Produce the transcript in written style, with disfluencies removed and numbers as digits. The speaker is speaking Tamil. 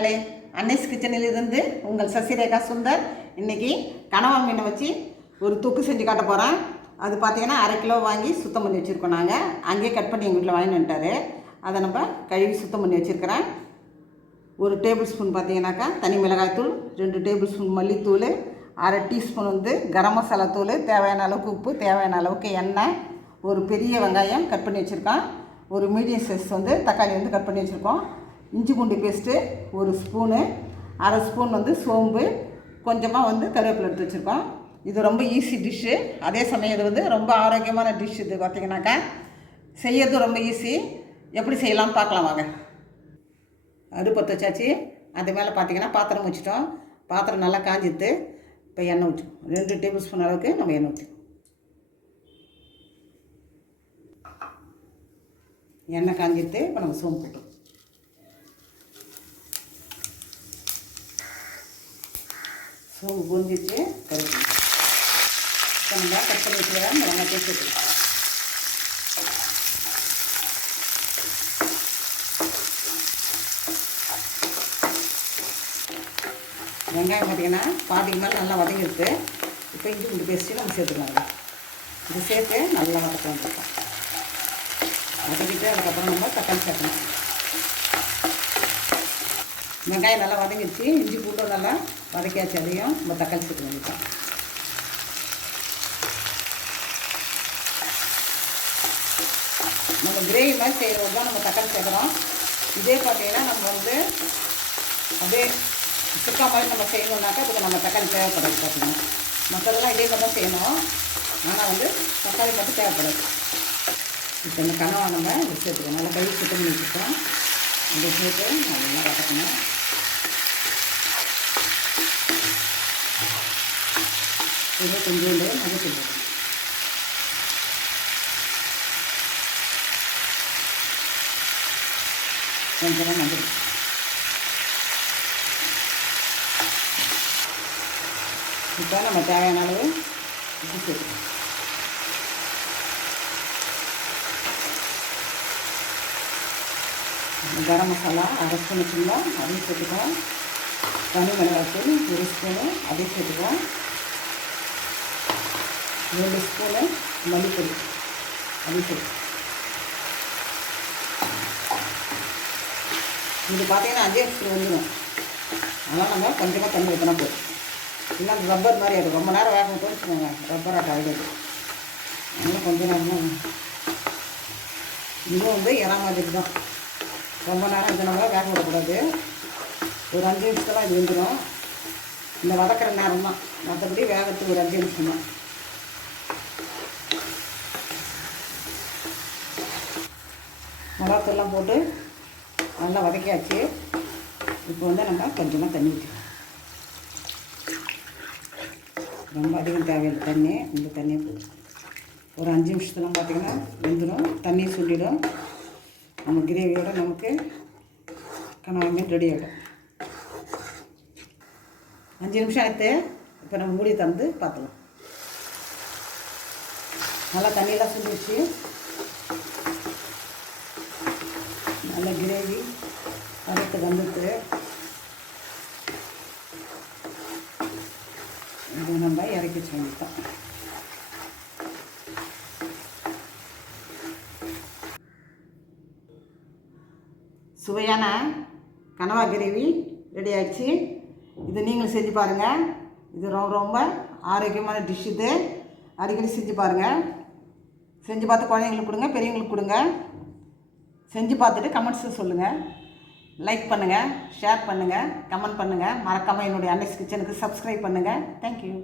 மக்களே, அன்னைஸ் கிச்சனிலிருந்து உங்கள் சசிரேகா சுந்தர். இன்றைக்கி கனவா மீனை வச்சு ஒரு தொக்கு செஞ்சு காட்ட போகிறேன். அது பார்த்திங்கன்னா 1/2 கிலோ வாங்கி சுத்தம் பண்ணி வச்சுருக்கோம். நாங்கள் அங்கேயே கட் பண்ணி எங்கள் வீட்டில் வாங்கிட்டு வந்துட்டார். அதை நம்ம கழுவி சுத்தம் பண்ணி வச்சுருக்கிறேன். 1 டேபிள் ஸ்பூன் பார்த்திங்கனாக்கா தனி மிளகாய்த்தூள், 2 டேபிள் ஸ்பூன் மல்லித்தூள், 1/2 டீஸ்பூன் கரம் மசாலா தூள், தேவையான அளவுக்கு உப்பு, தேவையான அளவுக்கு எண்ணெய், ஒரு பெரிய வெங்காயம் கட் பண்ணி வச்சுருக்கோம், ஒரு மீடியம் சைஸ் தக்காளி கட் பண்ணி வச்சுருக்கோம், இஞ்சி பூண்டு பேஸ்ட்டு 1 ஸ்பூனு, 1/2 ஸ்பூன் சோம்பு, கொஞ்சமாக கருவேப்பிலை எடுத்து வச்சுருக்கோம். இது ரொம்ப ஈஸி டிஷ்ஷு. அதே சமயம் இது ரொம்ப ஆரோக்கியமான டிஷ். இது பார்த்திங்கனாக்கா செய்யறது ரொம்ப ஈஸி. எப்படி செய்யலாம்னு பார்க்கலாம் வாங்க. அடுப்பத்தை வச்சாச்சு. அது மேலே பார்த்திங்கன்னா பாத்திரம் வச்சுட்டோம். பாத்திரம் நல்லா காஞ்சிட்டு இப்போ எண்ணெய் ஊற்றும். 2 டேபிள் ஸ்பூன் அளவுக்கு நம்ம எண்ணெய் ஊற்றும். எண்ணெய் காஞ்சிட்டு இப்போ நம்ம சோம்பு போட்டோம். சோம்பு பொரிஞ்சிச்சு. கருவேப்பிலை இப்போ நம்ம கட் பண்ணி வச்சுக்கலாம். வெங்காயத்தையும் சேர்த்துக்கலாம். வெங்காயம் பார்த்திங்கன்னா பாதிக்கு மேலே நல்லா வதங்கிருக்கு. இப்போ இஞ்சி பூண்டு பேஸ்ட்டு நம்ம சேர்த்துக்கலாம். இது சேர்த்து நல்லா வதக்கலாம். வதக்கிட்டு அதுக்கப்புறம் நம்ம தக்காளி சேர்க்கணும். வெங்காயம் நல்லா வதங்கிடுச்சு. இஞ்சி பூண்டும் நல்லா வதக்கியாச்சு. அதையும் நம்ம தக்காளி சேர்க்க வேண்டியதான். நம்ம கிரேவி மாதிரி செய்கிறது தான் நம்ம தக்காளி சேர்க்குறோம். இதே பார்த்திங்கன்னா நம்ம அப்படியே சுக்கா மாதிரி நம்ம செய்யணுன்னாக்கா அதுக்கு நம்ம தக்காளி தேவைப்படாது. பார்த்திங்கன்னா மற்றதெல்லாம் இதே மாதிரி தான் செய்யணும். ஆனால் தக்காளி மட்டும் தேவைப்படாது. இப்போ இந்த கனவா நம்ம இதை சேர்த்துக்கணும். நல்லா கழுவி சுத்தம் பண்ணி வச்சுருக்கோம். இதை சேர்த்து நல்லா வதக்கணும். இது கொஞ்சோண்டு மஞ்சள் போடணும். கொஞ்சம் மஞ்சள். இப்போ நம்ம தேவையான அளவு உப்பு சேர்த்துக்கணும். கரம் மசாலா 1/2 ஸ்பூன் வச்சுருந்தோம், அதையும் சேர்த்துக்கோம். தனி மிளகாய்த்தூள் 1 ஸ்பூனு, அதையும் சேர்த்துக்கோம். 2 ஸ்பூனு மல்லிப்பொடி, அதையும் சேர்த்து. இது பார்த்திங்கன்னா 5 நிமிஷத்தில் வந்துடும். அதனால் நம்ம கொஞ்சமாக தண்ணி ஊற்றினா போதும். இல்லை அந்த ரப்பர் மாதிரி ஆகிடும். ரொம்ப நேரம் வேக விட்டோம்னு வச்சுக்கோங்க, ரப்பர் ஆட்டம் ஆகிடுது. அதனால் கொஞ்சம் நேரம் தான். இதுவும் இறா மாதிரி தான். ரொம்ப நேரம் இது நம்ம வேக விடக்கூடாது. ஒரு 5 நிமிஷத்தில் இது வந்துடும். இந்த வதக்கிற நேரம் தான். மற்றபடி வேகத்துக்கு ஒரு 5 நிமிஷம் தான். மிளகாத்தூள்லாம் போட்டு நல்லா வதக்கியாச்சு. இப்போ நம்ம கொஞ்சமாக தண்ணி ஊற்றிக்கலாம். ரொம்ப அதிகம் தேவையில்லை தண்ணி. இந்த தண்ணியை போட்டு ஒரு 5 நிமிஷத்துலாம் பார்த்திங்கன்னா வெந்துடும். தண்ணி சுண்டிடும். நம்ம கிரேவியோட நமக்கு கனவா மீன் ரெடி ஆகிடும். 5 நிமிஷம் ஆகிட்டு இப்போ நம்ம மூடி தந்து பார்த்துக்கலாம். நல்லா தண்ணியெல்லாம் சுண்டிடுச்சு. நல்ல கிரேவி அடுத்து வந்துட்டு இது நம்ம இறக்கி வச்சு வேண்டியதான். சுவையான கனவா கிரேவி ரெடி ஆகிடுச்சு. இது நீங்களும் செஞ்சு பாருங்கள். இது ரொம்ப ஆரோக்கியமான டிஷ். இது அடிக்கடி செஞ்சு பாருங்கள். செஞ்சு பார்த்து குழந்தைங்களுக்கு கொடுங்க, பெரியவங்களுக்கு கொடுங்க. செஞ்சு பார்த்துட்டு கமெண்ட்ஸும் சொல்லுங்கள். லைக் பண்ணுங்கள், ஷேர் பண்ணுங்கள், கமெண்ட் பண்ணுங்கள். மறக்காமல் என்னுடைய அன்னைஸ் கிச்சனுக்கு சப்ஸ்கிரைப் பண்ணுங்கள். தேங்க்யூ.